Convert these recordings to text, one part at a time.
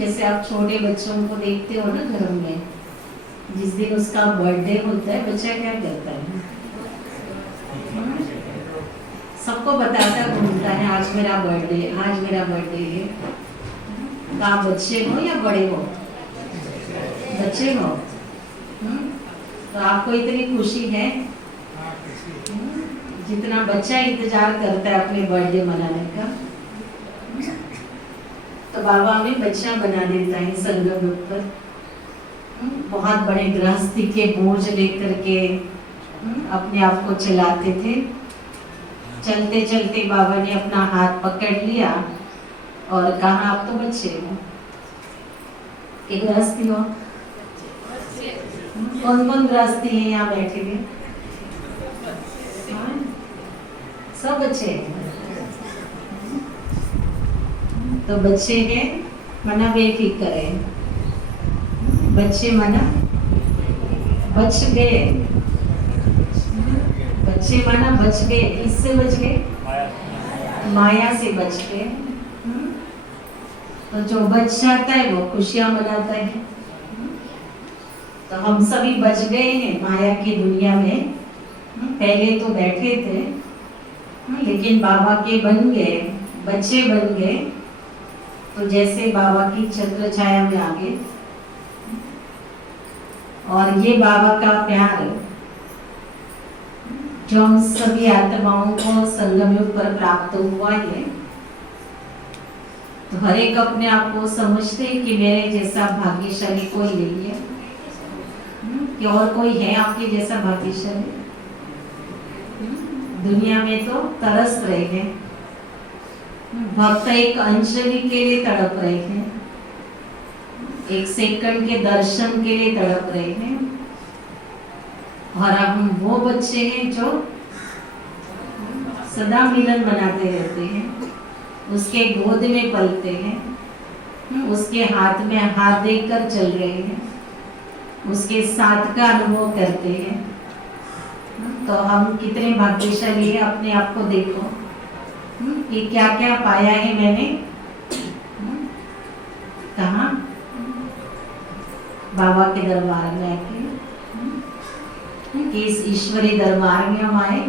जैसे आप छोटे बच्चों को देखते हो ना घर में, जिस दिन उसका बर्थडे होता है बच्चा क्या करता है? सबको बताता घूमता है आज मेरा बर्थडे, आज मेरा बर्थडे है। तो आप बच्चे हो या बड़े हो? बच्चे हो। तो आपको इतनी खुशी है जितना बच्चा इंतजार करता है अपने बर्थडे मनाने का। तो बाबा हमें बच्चा बना देता है संगम पर। बहुत बड़े गृहस्थी के बोझ लेकर के अपने आप को चलाते थे। चलते चलते बाबा ने अपना हाथ पकड़ लिया और कहा आप तो बच्चे हो कि गृहस्थी हो? कौन कौन गृहस्थी है यहाँ बैठे हुए? सब बच्चे हैं। तो बच्चे हैं मना बेफिक्र है। बच्चे मना बच गए। बच्चे माना बच गए। किससे बच गए? माया से बच गए। तो जो बच जाता है वो खुशियां मनाता है। तो हम सभी बच गए हैं माया की दुनिया में। पहले तो बैठे थे लेकिन बाबा के बन गए, बच्चे बन गए। तो जैसे बाबा की छत्र छाया में आ गए। और ये बाबा का प्यार जो हम सभी आत्माओं को संगम युग पर प्राप्त हुआ है। तो हर एक अपने आप को समझते हैं कि मेरे जैसा भाग्यशाली कोई नहीं है। कि और कोई है आपके जैसा भाग्यशाली? दुनिया में तो तरस रहे हैं। भक्त एक अंजलि के लिए तड़प रहे हैं, एक सेकंड के दर्शन के लिए तड़प रहे हैं। और हम वो बच्चे हैं जो सदा मिलन मनाते रहते हैं, उसके गोद में पलते हैं, उसके हाथ में हाथ देकर चल रहे हैं, उसके साथ का अनुभव करते हैं। तो हम कितने भाग्यशाली है। अपने आप को देखो कि क्या क्या पाया है मैंने। कहा बाबा के दरबार में आके, कि इस ईश्वरी दरबार में हम आए,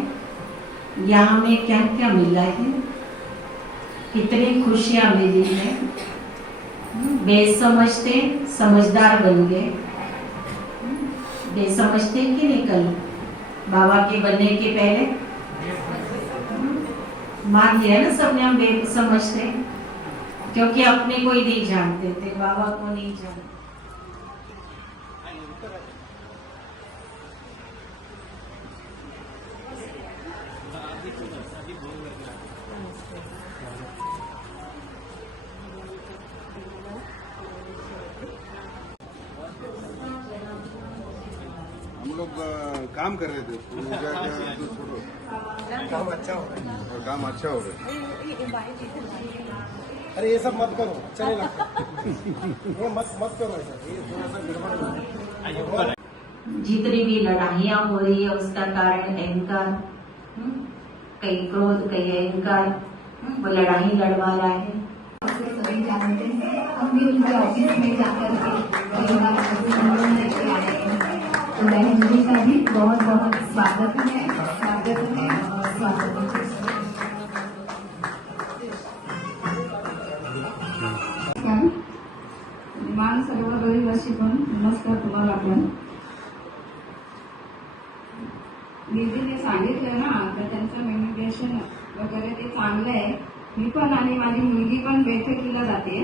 यहाँ हमें क्या क्या मिला है, कितनी खुशियां मिली है। बेसमझते समझदार बन गए। बेसमझते कि निकल बाबा के बनने के पहले मान लिया ना सबने हम बेसमझते, क्योंकि अपने को ही नहीं जानते थे, बाबा को नहीं जानते। हम लोग काम कर रहे थे, तो छोड़ो, काम अच्छा हो रहा है और काम अच्छा हो रहा है। अरे ये सब मत करो, चलेगा। ये मत करो ऐसा, ये थोड़ा सा गड़बड़ है। जितनी भी लड़ाइयाँ हो रही है उसका कारण अहंकार। कहीं क्रोध कहीं अहंकार, वो लड़ाई लड़वा रहा है। सभी जानते हैं, हम भी उनके ऑफिस में जाकर के तो बहन जी का भी बहुत बहुत स्वागत है, स्वागत है, स्वागत है। मान सर्व रहिवासी पण नमस्कार तुम्हाला पण। दीदीने सांगितलं ना तर त्यांचं मेडिटेशन वगैरे ते चांगलं आहे। मी पण आणि माझी मुलगी पण बैठकीला जाते।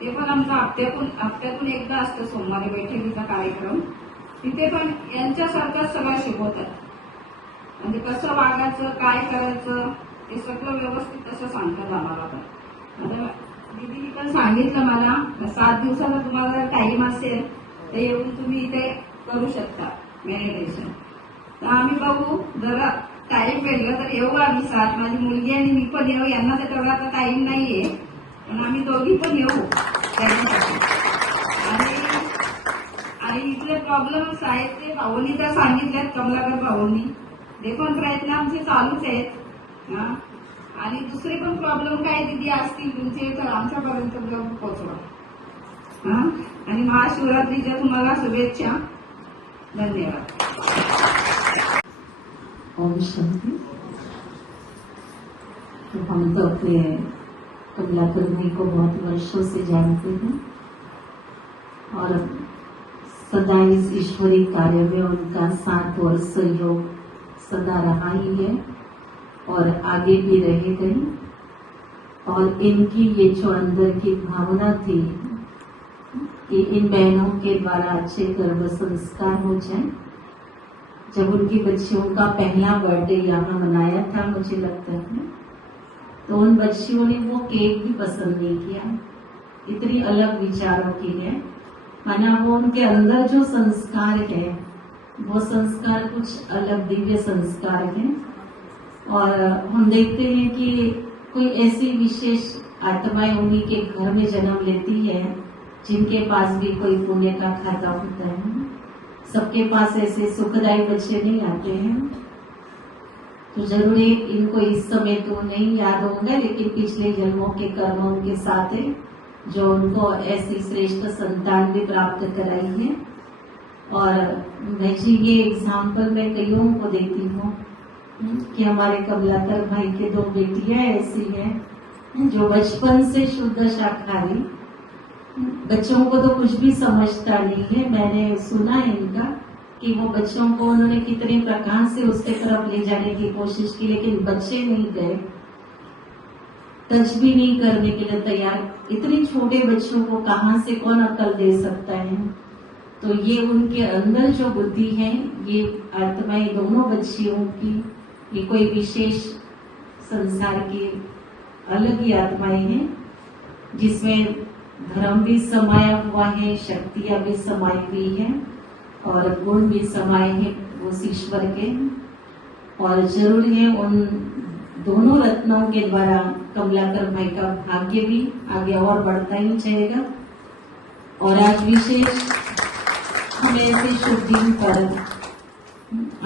ते पण आमचा हप्त्यातून एकदा असतो सोमवारी बैठकीचा कार्यक्रम। तिथे पण यांच्यासारखंच सगळं शिकवतात, म्हणजे कसं वागायचं, काय करायचं ते सगळं व्यवस्थित असं सांगतात आम्हाला पण। आता दीदीने पण सांगितलं मला 7 दिवसाचा तुम्हाला टाइम असेल तर येऊन तुम्ही इथे करू शकता मेडिटेशन। तर आम्ही बघू, जरा टाइम भेटला तर येऊ आम्ही 7। माझी मुलगी आणि मी पण येऊ, यांना तर तेवढा आता टाइम नाहीये पण आम्ही दोघी पण येऊ त्याच्यासाठी। आणि इथले प्रॉब्लेम्स आहेत ते भाऊनी तर सांगितल्यात, कमलाकर भाऊंनी, ते पण प्रयत्न आमचे चालूच आहेत। आणि दुसरे पण प्रॉब्लेम काय दिदी असतील तुमचे तर आमच्यापर्यंत पोहोचवा। हा आणि महाशिवरात्रीच्या तुम्हाला शुभेच्छा. धन्यवाद. ओम शांति. तो हम तो अपने कमलाकर भाई को बहुत वर्षों से जानते हैं और सदा इस ईश्वरीय कार्य में उनका साथ और सहयोग सदा रहा ही है और आगे भी रहेगा. और इनकी ये जो अंदर की भावना थी कि इन बहनों के द्वारा अच्छे गर्भ संस्कार हो जाए. जब उनकी बच्चियों का पहला बर्थडे यहाँ मनाया था, मुझे लगता है, तो उन बच्चियों ने वो केक भी पसंद नहीं किया. इतनी अलग विचारों की है, माना वो उनके अंदर जो संस्कार है वो संस्कार कुछ अलग दिव्य संस्कार है. और हम देखते हैं कि कोई ऐसी विशेष आत्माएं उन्हीं के घर में जन्म लेती है जिनके पास भी कोई पुण्य का खाता होता है. सबके पास ऐसे सुखदायी बच्चे नहीं आते हैं. तो जरूर इनको इस समय तो नहीं याद होंगे, लेकिन पिछले जन्मों के कर्म उनके साथ है जो उनको ऐसी श्रेष्ठ संतान भी प्राप्त कराई है. और मैं जी ये एग्जाम्पल मैं कईयों को देती हूँ कि हमारे कमलाकर भाई के 2 बेटियां ऐसी हैं जो बचपन से शुद्ध शाकाहारी. बच्चों को तो कुछ भी समझता नहीं है. मैंने सुना है इनका कि वो बच्चों को उन्होंने कितने प्रकार से उसके तरफ ले जाने की कोशिश की, लेकिन बच्चे नहीं गए, टच भी नहीं करने के लिए तैयार. इतने छोटे बच्चों को कहाँ से कौन अकल दे सकता है. तो ये उनके अंदर जो बुद्धि है, ये आत्माएं दोनों बच्चियों की, ये कोई विशेष संसार की अलग ही आत्माएं हैं जिसमें धर्म भी समाया हुआ है, शक्तियां भी समाई हुई है और गुण भी समाये हैं उस ईश्वर के. और जरूर है उन दोनों रत्नों के द्वारा कमलाकर भाई का भाग्य भी आगे और बढ़ता ही जाएगा. और आज विशेष हमें ऐसे शुभ दिन पर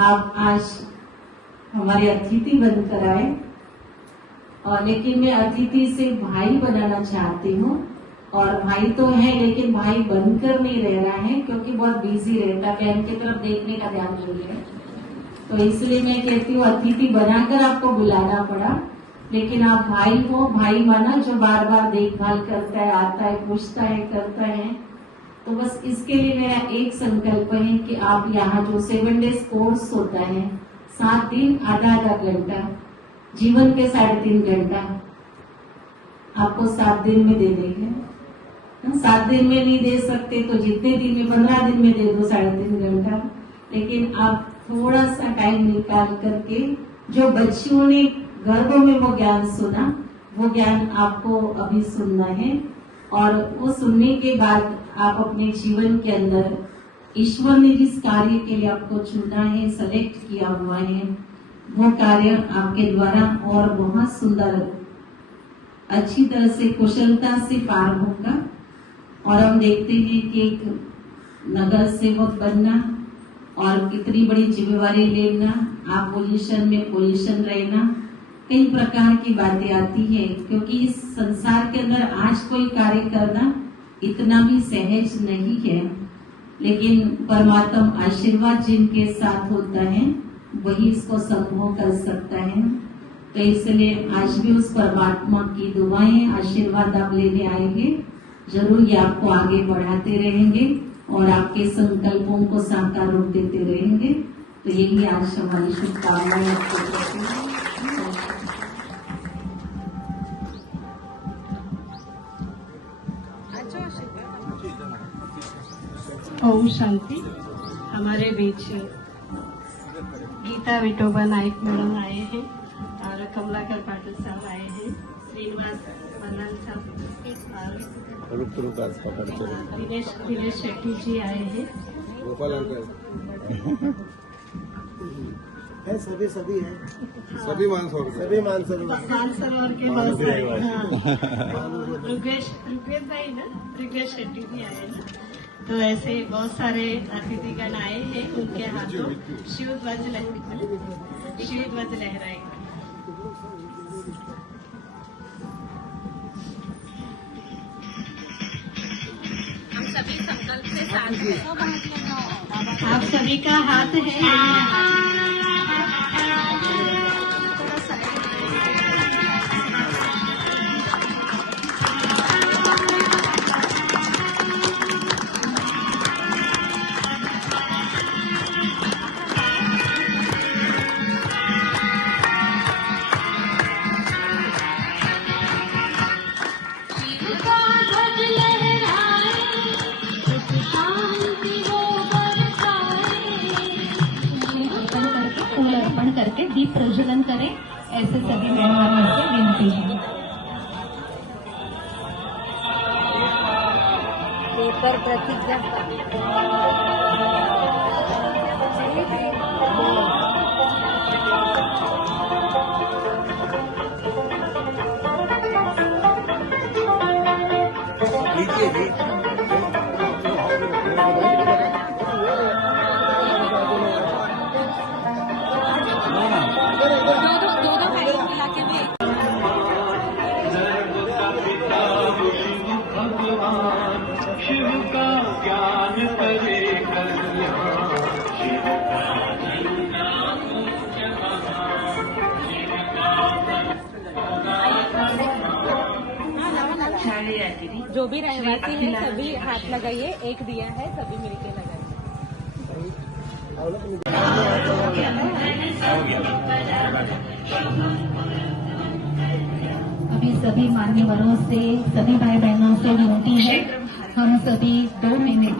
आप आज हमारे अतिथि बनकर आए. और लेकिन मैं अतिथि से भाई बनाना चाहती हूँ. और भाई तो है लेकिन भाई बनकर नहीं रह रहा है क्योंकि बहुत बिजी रहता है, बहन की तरफ देखने का ध्यान नहीं है. तो इसलिए मैं कहती हूँ अतिथि बनाकर आपको बुलाना पड़ा, लेकिन आप भाई हो. भाई माना जो बार बार देखभाल करता है, आता है, पूछता है, करता है. तो बस इसके लिए मेरा एक संकल्प है कि आप यहाँ जो 7 डेज कोर्स होता है, 7 दिन आधा घंटा, जीवन के 3.5 घंटा आपको 7 दिन में दे देंगे. 7 दिन में नहीं दे सकते तो जितने दिन में 15 दिन में दे दो 3.5 घंटा. लेकिन आप थोड़ा सा टाइम निकाल करके जो बच्चियों ने गर्भों में वो ज्ञान सुना, वो ज्ञान आपको अभी सुनना है. और वो सुनने के बाद आप अपने जीवन के अंदर ईश्वर ने जिस कार्य के लिए आपको चुना है, सेलेक्ट किया हुआ है, वो कार्य आपके द्वारा और बहुत सुंदर अच्छी तरह से कुशलता से पार होगा. और हम देखते हैं कि एक नगर सेवक बनना और कितनी बड़ी जिम्मेवारी लेना, आप पोजीशन में पोजीशन रहना, कई प्रकार की बातें आती है. क्योंकि इस संसार के अंदर आज कोई कार्य करना इतना भी सहज नहीं है, लेकिन परमात्मा आशीर्वाद जिनके साथ होता है वही इसको संभव कर सकता है. तो इसलिए आज भी उस परमात्मा की दुआएं, आशीर्वाद आप लेने आएंगे. जरूर ये आपको आगे बढ़ाते रहेंगे और आपके संकल्पों को साकार रूप देते रहेंगे. तो यही आज हमारी शुभकामनाएं आपको करती हैं. ओम शांति. हमारे बीच गीता विठोबा नाइक मैडम आए हैं और कमलाकर पाटिल साहब आए हैं, श्रीनिवास मन्नन साहब और दिनेश शेट्टी जी आए हैं. गोपाल अंकल है, सभी है, सभी मानसरोवर मानसरोवर के बहुत सारे. हाँ, ऋग्वेश भाई ना, ऋग्वेश शेट्टी भी आए ना. तो ऐसे बहुत सारे अतिथिगण आए हैं. उनके हाथों शिव ध्वज लहराएगा. सभी संकल्प से साथ हैं। आप सभी का हाथ है। फूल अर्पण करके दीप प्रज्वलन करें, ऐसे सभी मेहमानों से विनती है। पेपर प्रतिज्ञा लीजिए जी शिव का ज्ञान करे जो भी रहवासी है सभी हाथ लगाइए, एक दिया है सभी मिलके लगाइए। अभी सभी मान्यवरों से, सभी भाई बहनों से विनती है, हम सभी 2 मिनट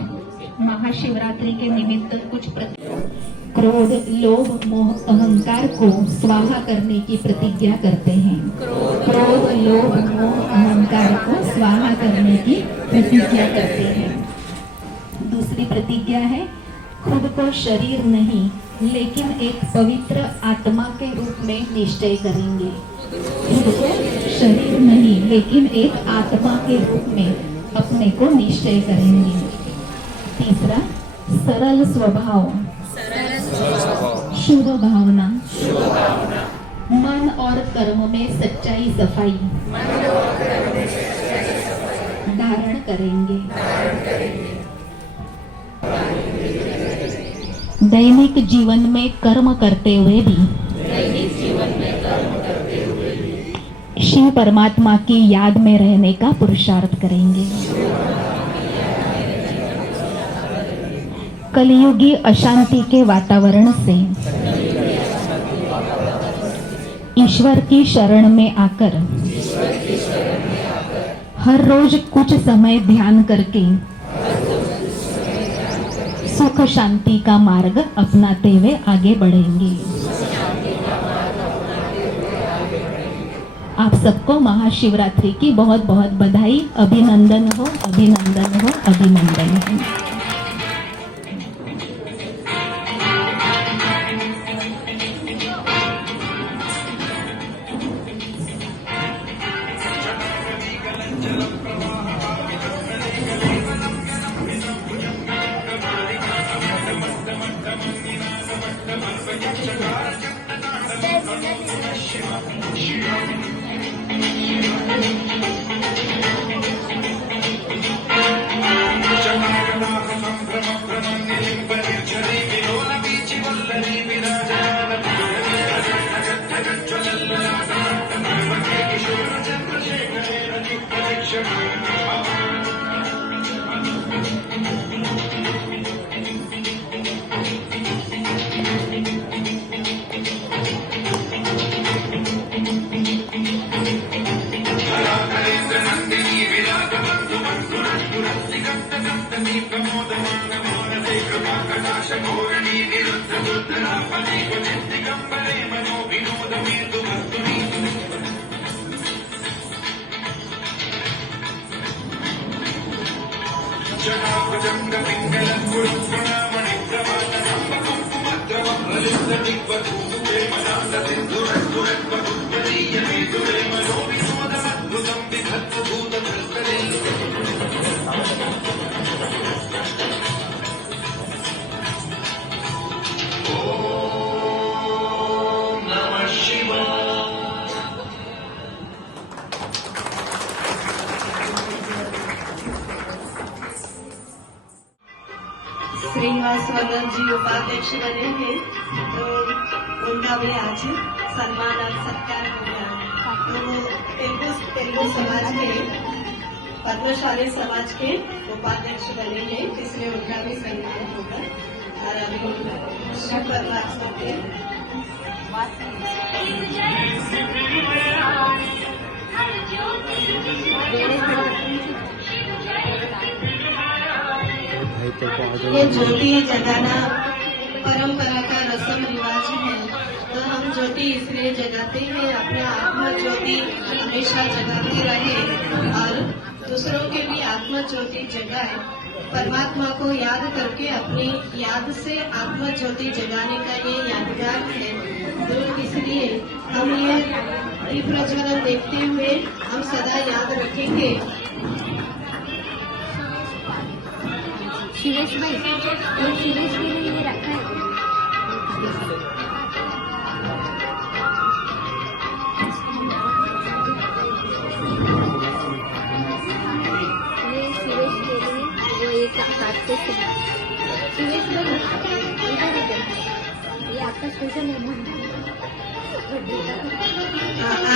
महाशिवरात्रि के निमित्त कुछ क्रोध, लोभ, मोह, अहंकार को स्वाहा करने की प्रतिज्ञा करते हैं। क्रोध, लोभ, मोह, अहंकार को स्वाहा करने की प्रतिज्ञा करते हैं। दूसरी प्रतिज्ञा है, खुद को शरीर नहीं लेकिन एक पवित्र आत्मा के रूप में निश्चय करेंगे। खुद को शरीर नहीं लेकिन एक आत्मा के रूप में अपने को निश्चय करेंगे। तीसरा, सरल स्वभाव, शुभ भावना, मन और कर्म में सच्चाई, सफाई धारण करेंगे। दैनिक जीवन में कर्म करते हुए भी शिव परमात्मा की याद में रहने का पुरुषार्थ करेंगे। कलियुगी अशांति के वातावरण से ईश्वर की शरण में आकर हर रोज कुछ समय ध्यान करके सुख शांति का मार्ग अपनाते हुए आगे बढ़ेंगे। आप सबको महाशिवरात्रि की बहुत बहुत बधाई, अभिनंदन हो, अभिनंदन हो, अभिनंदन हो। श्रीनिवास वल्लभ जी उपाध्यक्ष बने हैं, तो उनका भी आज सम्मान और सत्कार हो गया। तो तेलुगु समाज के पद्मशाली समाज के उपाध्यक्ष बने हैं, इसलिए उनका भी सम्मान होगा। और अभी शिव परमात्मा के ये ज्योति जगाना परंपरा का रस्म रिवाज है, तो हम ज्योति इसलिए जगाते हैं, अपने आत्मा ज्योति हमेशा जगाती रहे और दूसरों के भी आत्मा ज्योति जगाए। परमात्मा को याद करके अपनी याद से आत्मा ज्योति जगाने का ये यादगार है। तो इसलिए हम ये दीप प्रज्वलन देखते हुए हम सदा याद रखेंगे। सुरेश भाई, और सुरेश के लिए ये रखा है। ये सुरेश के लिए वो एक काटते थे। सुरेश भाई इधर इधर, ये आपका स्पेशल मेहमान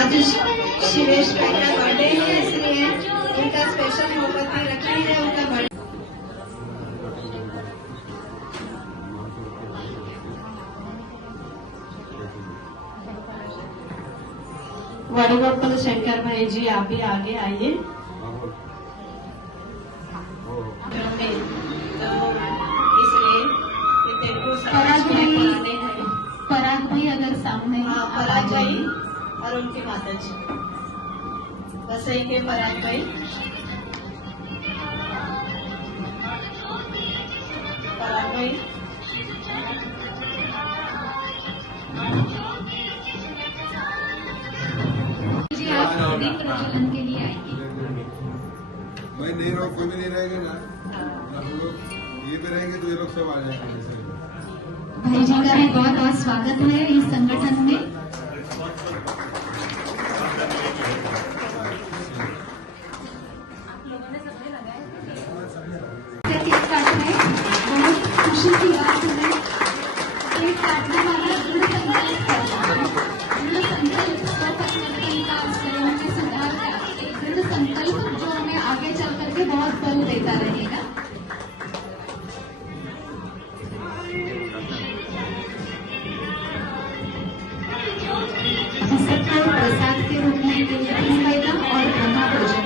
आज सुरेश भाई का बर्थडे है, इसलिए उनका स्पेशल मोमबत्ती रखी है। उनका बर्थडे वरुगोपाल शंकर भाई जी, आप भी आगे आइए। तो इसलिए तेलुगु समाज के पुराने हैं। पराग भाई अगर सामने, हाँ, पराग भाई और उनकी माता जी वसई के पराग भाई। पराग भाई दीप प्रज्वलन के लिए आएंगे। मैं नहीं रहा, कोई भी नहीं रहेगा ना, हम लोग ये पे रहेंगे तो ये लोग सब आ जाएंगे। भाई जी का भी बहुत बहुत स्वागत है इस संगठन में। केक काट रहे हैं, बहुत खुशी की बात है। केक काटने वाला दृढ़ संकल्प करता है, दृढ़ संकल्प को परिवर्तन का, स्वयं के सुधार का एक दृढ़ संकल्प जो हमें आगे चल करके बहुत बल देता रहेगा। सबको प्रसाद के रूप में मिलेगा और ब्रह्मा भोजन।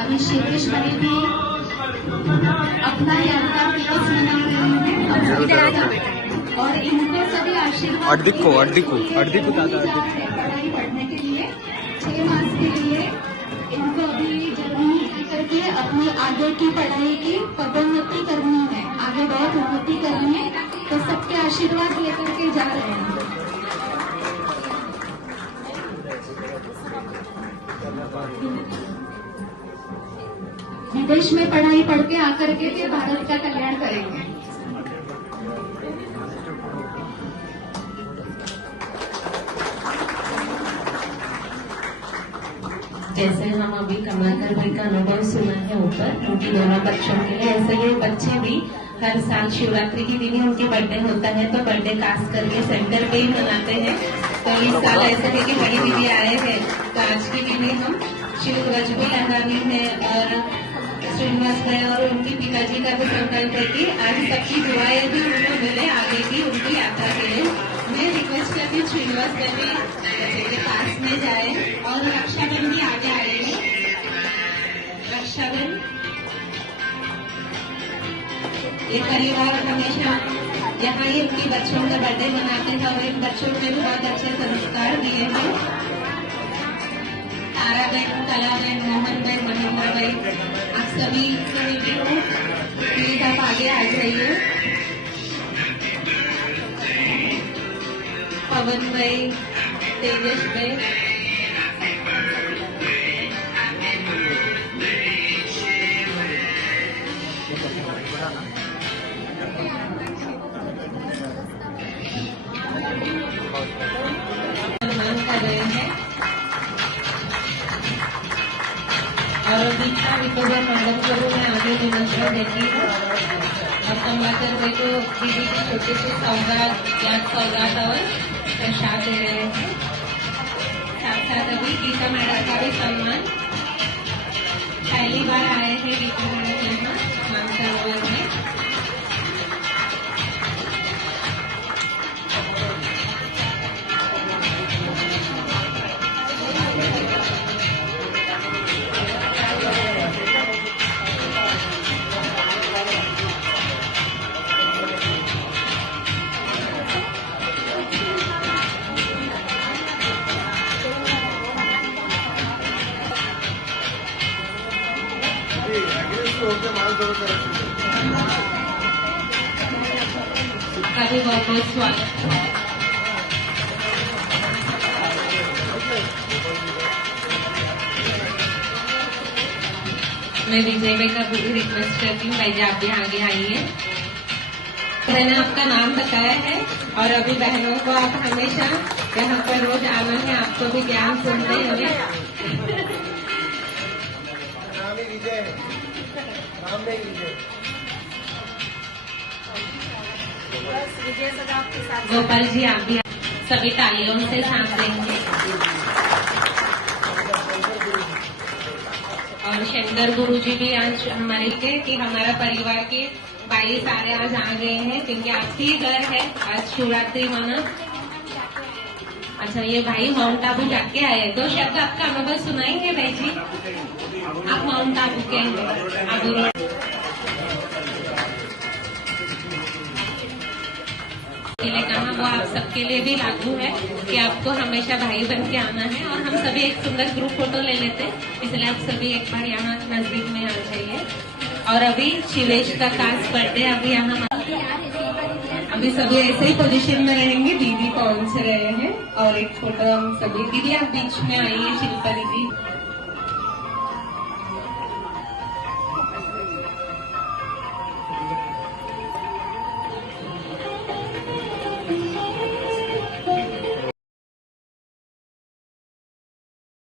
अभी श्रीकृष भाई भी अपना यादगार दिवस मना रहे हैं और इनको सभी आशीर्वाद पढ़ाई पढ़ने के लिए 6 मास के लिए इनको अभी जर्मनी करके अपनी आगे की पढ़ाई की पदोन्नति करनी है, आगे बहुत उन्नति करनी है, तो सबके आशीर्वाद लेकर के जा रहे हैं। विदेश में पढ़ाई पढ़ के आकर के भारत का कल्याण करेंगे। जैसे हम अभी कमलाकर भाई का अनुभव सुना है ऊपर उनकी दोनों बच्चों के लिए, ऐसे ये बच्चे भी हर साल शिवरात्रि के दिन ही उनके बर्थडे होता है, तो बर्थडे कास्ट करके सेंटर पे ही मनाते हैं। तो इस साल ऐसे है कि बड़ी दीदी आए हैं, तो आज के दिन ही हम शिव ध्वज भी लहरानी है और श्रीनिवास भाई और उनके पिताजी का भी संकल्प है कि आज सबकी दुआएं भी उनको मिले आगे की उनकी यात्रा के लिए। मैं रिक्वेस्ट करती हूँ श्रीनिवास भाई भी बच्चे के पास में जाए और रक्षाबंधन भी आगे आएंगे। रक्षाबंधन ये परिवार हमेशा यहाँ ही उनके बच्चों का बर्थडे मनाते हैं और इन बच्चों में भी बहुत अच्छे संस्कार दिए हैं। ताराबेन, कलाबेन, मोहनबेन, महेंद्र भाई, आप सभी से भी हूँ, प्लीज आप आगे आ जाइए। पवन भाई, तेजस भाई, कर रहे हैं और और दीक्षा विकोबर मंडप करून मैं आगे निमंत्रण देती हूँ। और कमलाकर भाई को दीदी की छोटी सी सौगात याद सौगात और प्रसाद दे रहे हैं। साथ साथ अभी गीता मैडम का भी सम्मान, पहली बार आए हैं गीता मैडम यहाँ मानसरोवर में। का भी बहुत बहुत स्वागत। मैं विजय भाई का भी रिक्वेस्ट करती हूँ, भाई जी आप भी आगे आइए। मैंने आपका नाम बताया है और अभी बहनों को आप हमेशा यहाँ पर रोज आना है, आपको भी ज्ञान सुनते हमें। नाम ही विजय है, नाम नहीं विजय। गोपाल जी आप भी सभी तालियों से साथ देंगे। और शंकर गुरु जी भी आज हमारे के कि हमारा परिवार के भाई सारे आज आ गए हैं, क्योंकि आपकी घर है आज शिवरात्रि मना। अच्छा ये भाई माउंट आबू जाके आए, 2 शब्द आपका अनुभव सुनाएंगे भाई जी? आप माउंट आबू के आबू रोड कहा, वो आप सबके लिए भी लागू है कि आपको हमेशा भाई बन के आना है। और हम सभी एक सुंदर ग्रुप फोटो ले लेते हैं, इसलिए आप सभी एक बार यहाँ नजदीक में आ जाइए। और अभी शिवेश का खास बर्थडे अभी यहाँ, अभी सभी ऐसे ही पोजीशन में रहेंगे। दीदी पहुंच रहे हैं और एक फोटो हम सभी, दीदी आप बीच में आइए, शिल्पा दीदी।